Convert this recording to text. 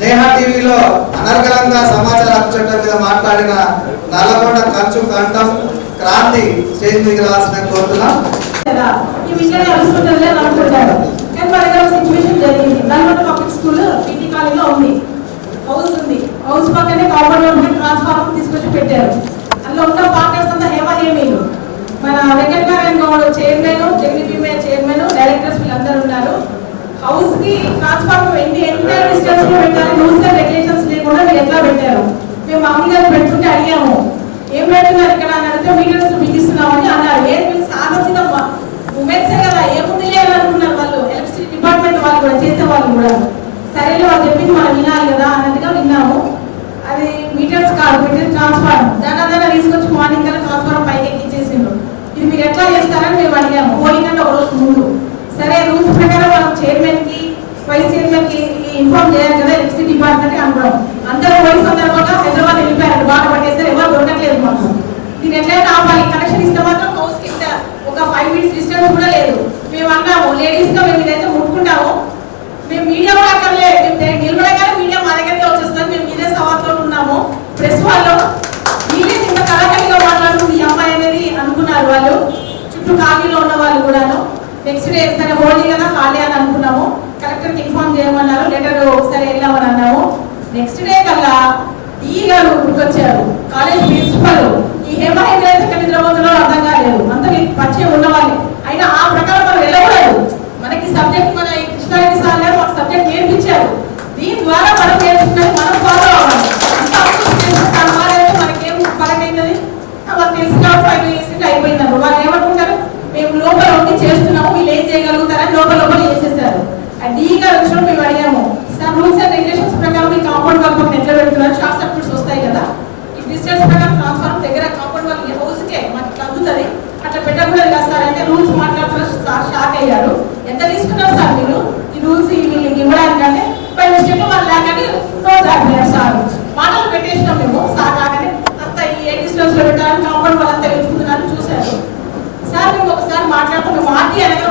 స్నేహ టీవీలో అనర్గళంగా సమాచార హక్కు చట్టం మీద మాట్లాడిన నల్లగొండ కంచు కంఠం క్రాంతి స్టేజ్ మీదకి రావాల్సిన కోరుతున్నాం. ఈ విషయాన్ని అలుసుకుంటారు అనుకుంటారు కానీ మన దగ్గర సిచ్యువేషన్ జరిగింది. నల్గొండ పబ్లిక్ స్కూల్ పీటీ కాలేజీలో ఉంది, హౌస్ ఉంది. హౌస్ పక్కనే గవర్నమెంట్ ట్రాన్స్ఫార్మర్ తీసుకొచ్చి పెట్టారు. అందులో ఉన్న పార్టనర్స్ అంతా హేమీలు. మన వెంకటనారాయణ గౌడ్ చైర్మన్, జగదీపీ చైర్మన్, డైరెక్టర్స్ వీళ్ళందరూ ఉన్నారు. హౌస్ కి ట్రాన్స్ఫార్మర్ ఎంత డిస్టెన్స్ లో పెట్టాలి, రూల్స్ అండ్ రెగ్యులేషన్స్ లేకుండా మీరు ఎట్లా పెట్టారు? మేము మామూలుగా పెట్టుకుంటే అడిగాము, ఏం పెడుతున్నారు ఇక్కడ అని అడిగితే మీటర్స్ బిగిస్తున్నామని అన్నారు. ఏం మీరు సాహసిగా ఉమెన్సే కదా, ఏముంది లేదనుకున్నారు వాళ్ళు. ఎలక్ట్రిసిటీ డిపార్ట్మెంట్ వాళ్ళు కూడా చేసే వాళ్ళు కూడా. సరేలే వాళ్ళు చెప్పింది మనం వినాలి కదా అన్నట్టుగా విన్నాము. అది మీటర్స్ కాదు, మీటర్ ట్రాన్స్ఫార్మర్. దాని తీసుకొచ్చి మార్నింగ్ కల్లా ట్రాన్స్ఫార్మర్ పైకి ఎక్కించేసిండ్రు. ఇది మీరు ఎట్లా చేస్తారని మేము అడిగాము పోలింగ్ అంటే ఒక రోజు ముందు. సరే రూల్స్ ప్రకారం మనం చైర్మన్ కి వైస్ చైర్మన్ కి ఇన్ఫార్మ్ చేయాలి కదా ఎలక్ట్రిసిటీ డిపార్ట్మెంట్ అనుకోవడం. అందరూ పోయిన సందర్భంగా హైదరాబాద్ వెళ్ళిపోయారు, బాగా పట్టేస్తారు, ఎవరు దొరకట్లేదు మాకు. దీన్ని ఎట్లయినా ఆపాలి, కనెక్షన్ ఇస్తే మాత్రం హౌస్ కింద ఒక 5 minutes డిస్టెన్స్ కూడా లేదు. మేము అన్నాము లేడీస్ గా మేము ఇదైతే ముట్టుకుంటాము, మేము మీడియా కూడా అక్కర్లే, మేము నిలబడగానే మీడియా మా దగ్గరికి వచ్చేస్తుంది, మేము ఇదే సవాల్లో ఉన్నాము. ప్రెస్ వాళ్ళు వీళ్ళే ఇంత కళాకళిగా మాట్లాడుతుంది ఈ అమ్మాయి అనేది అనుకున్నారు వాళ్ళు, చుట్టూ కాలనీలో ఉన్న వాళ్ళు కూడాను. నెక్స్ట్ డే సరే హోలీ కదా హాలీ అని అనుకున్నాము, కలెక్టర్కి ఇన్ఫార్మ్ చేయమన్నారు, లెటర్ ఒకసారి వెళ్ళామని అన్నాము. నెక్స్ట్ డే కల్లా ఈ గారు గుర్తొచ్చారు, కాలేజ్ ప్రిన్సిపల్. ఈ హేమహేమ ఎక్కడ నిద్రపోతుందో అర్థం కాలేదు, అంత పరిచయం ఉన్నవాళ్ళు. అయినా ఆ ప్రకారం మనం వెళ్ళకూడదు. మనకి సబ్జెక్ట్ మన కృష్ణారెడ్డి సార్ గారు మాకు సబ్జెక్ట్ నేర్పించారు, దీని ద్వారా మనం నేర్చుకున్నది మనం ఫాలో అవ్వాలి. మనకేం పరకైనది వాళ్ళు తెలిసి 5 years అయిపోయిందన్నారు. వాళ్ళు ఏమనుకుంటారు, మేము లోపల ఉండి చేస్తున్నాము, వీళ్ళు ఏం చేయగలుగుతారని లోపల చేసేసారు. డీ గారు వచ్చినప్పుడు మేము అడిగాము, సార్ రూల్స్ అండ్ రెగ్యులేషన్స్ ప్రకారం ఈ కాంపౌండ్ వాల్ పక్కన ఎట్లా పెడుతున్నారు, షార్ట్ సర్క్యూట్స్ వస్తాయి కదా, ఈ డిస్టెన్స్ ప్రకారం ట్రాన్స్ఫార్మర్ దగ్గర కాంపౌండ్ వాల్ హౌస్కే మనకి తగ్గుతుంది, అట్లా పెట్టకూడదు కదా సార్ అంటే రూల్స్ మాట్లాడుతున్నారు. సార్ షాక్ అయ్యారు, ఎంత తీసుకున్నారు సార్ మీరు ఈ రూల్స్ వీళ్ళకి ఇవ్వడానికంటే 5 steps వాళ్ళు లేకని రోజు ఆడినారు సార్. మాటలు పెట్టేసినాం మేము సార్ కాగానే, అంత ఏ డిస్టెన్స్ లో పెట్టాలని కాంపౌండ్ వాళ్ళు అంతా వెతుకుతున్నారని చూశారు. సార్ మేము ఒకసారి మాట్లాడుతూ మేము ఆర్టీ అనగా